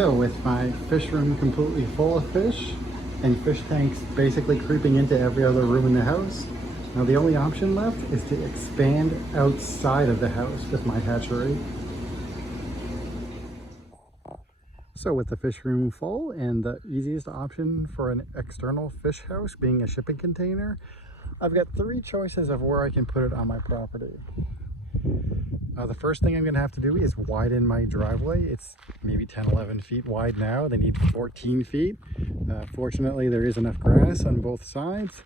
So with my fish room completely full of fish and fish tanks basically creeping into every other room in the house, now the only option left is to expand outside of the house with my hatchery. So with the fish room full and the easiest option for an external fish house being a shipping container, I've got three choices of where I can put it on my property. The first thing I'm going to have to do is widen my driveway. It's maybe 10-11 feet wide now. They need 14 feet. Fortunately, there is enough grass on both sides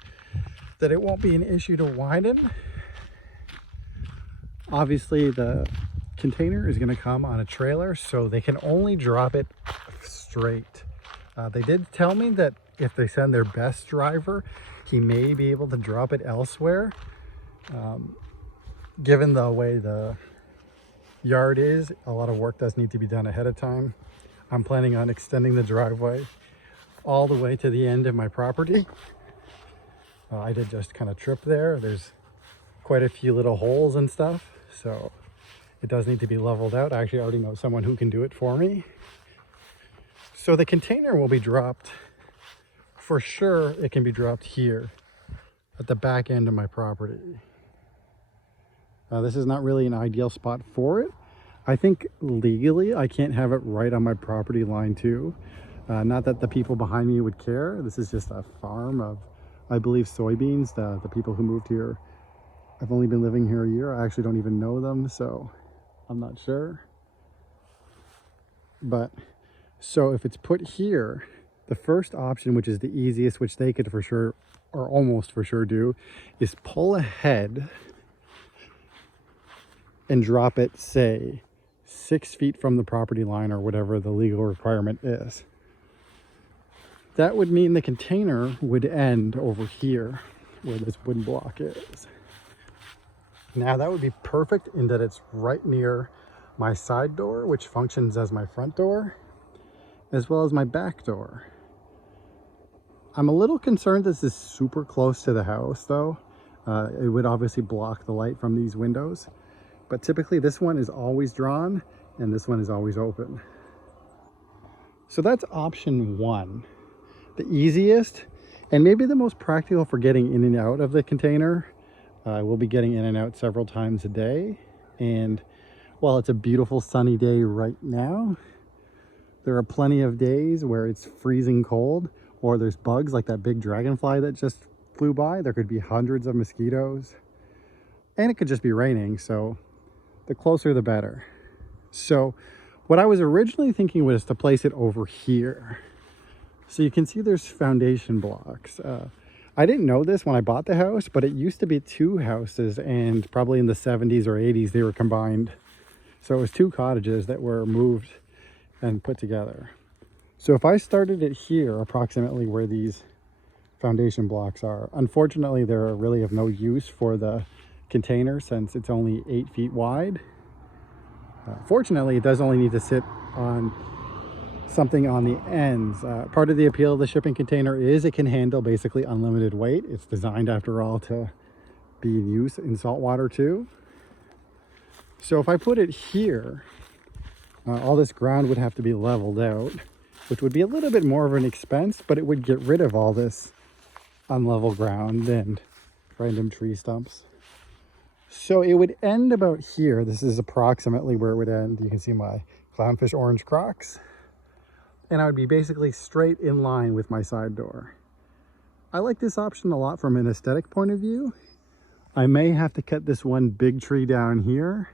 that it won't be an issue to widen. Obviously, the container is going to come on a trailer, so they can only drop it straight. They did tell me that if they send their best driver, he may be able to drop it elsewhere. Given the way the yard is, a lot of work does need to be done ahead of time. I'm planning on extending the driveway all the way to the end of my property. I did just kind of trip there. There's quite a few little holes and stuff, so it does need to be leveled out. I actually already know someone who can do it for me. So the container will be dropped, for sure it can be dropped here at the back end of my property. This is not really an ideal spot for it. I think legally I can't have it right on my property line too. Not that the people behind me would care. This is just a farm of, I believe, soybeans. The people who moved here, I've only been living here a year. I actually don't even know them, so I'm not sure. But so if it's put here, the first option, which is the easiest, which they could for sure or almost for sure do, is pull ahead and drop it, say, 6 feet from the property line or whatever the legal requirement is. That would mean the container would end over here where this wooden block is. Now that would be perfect in that it's right near my side door, which functions as my front door, as well as my back door. I'm a little concerned this is super close to the house though. It would obviously block the light from these windows. But typically this one is always drawn and this one is always open. So that's option one. The easiest and maybe the most practical for getting in and out of the container. We'll be getting in and out several times a day. And while it's a beautiful sunny day right now, there are plenty of days where it's freezing cold or there's bugs like that big dragonfly that just flew by. There could be hundreds of mosquitoes and it could just be raining. So the closer the better. So what I was originally thinking was to place it over here. So you can see there's foundation blocks. I didn't know this when I bought the house, but it used to be two houses and probably in the 70s or 80s they were combined. So it was two cottages that were moved and put together. So if I started it here, approximately where these foundation blocks are, unfortunately they're really of no use for the container since it's only 8 feet wide. Fortunately, it does only need to sit on something on the ends. Part of the appeal of the shipping container is it can handle basically unlimited weight. It's designed, after all, to be in use in saltwater too. So if I put it here, all this ground would have to be leveled out, which would be a little bit more of an expense, but it would get rid of all this unlevel ground and random tree stumps. So it would end about here. This is approximately where it would end. You can see my clownfish orange Crocs. And I would be basically straight in line with my side door. I like this option a lot from an aesthetic point of view. I may have to cut this one big tree down here.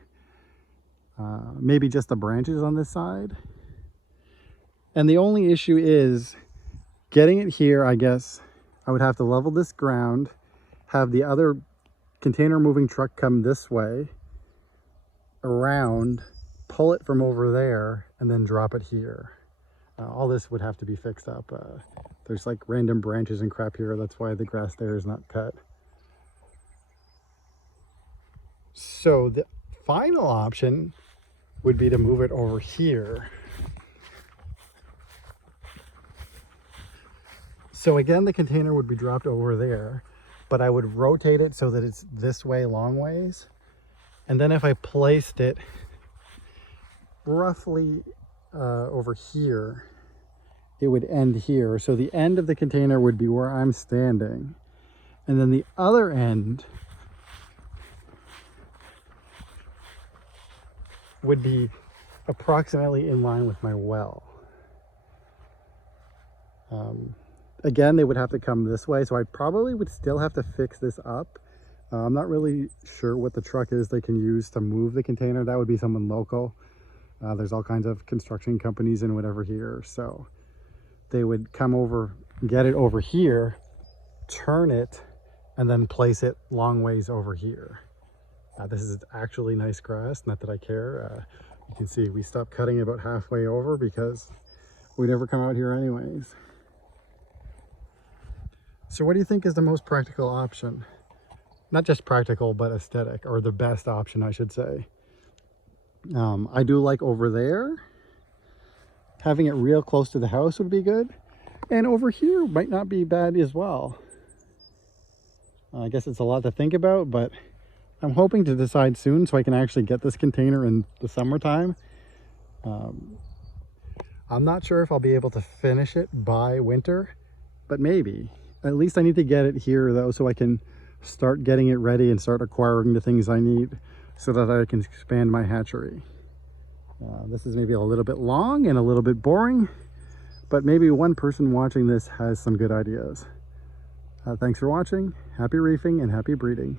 Maybe just the branches on this side. And the only issue is getting it here. I guess I would have to level this ground, have the other container moving truck come this way around, pull it from over there, and then drop it here. All this would have to be fixed up. There's like random branches and crap here. That's why the grass there is not cut. So the final option would be to move it over here. So again, the container would be dropped over there, but I would rotate it so that it's this way long ways. And then if I placed it roughly over here, it would end here. So the end of the container would be where I'm standing. And then the other end would be approximately in line with my well. Again, they would have to come this way, so I probably would still have to fix this up. I'm not really sure what the truck is they can use to move the container. That would be someone local. There's all kinds of construction companies and whatever here, so they would come over, get it over here, turn it, and then place it long ways over here. This is actually nice grass, not that I care. You can see we stopped cutting about halfway over because we never come out here anyways. So what do you think is the most practical option? Not just practical, but aesthetic, or the best option, I should say. I do like over there. Having it real close to the house would be good. And over here might not be bad as well. I guess it's a lot to think about, but I'm hoping to decide soon so I can actually get this container in the summertime. I'm not sure if I'll be able to finish it by winter, but maybe. At least I need to get it here though, so I can start getting it ready and start acquiring the things I need so that I can expand my hatchery. This is maybe a little bit long and a little bit boring, but maybe one person watching this has some good ideas. Thanks for watching. Happy reefing and happy breeding.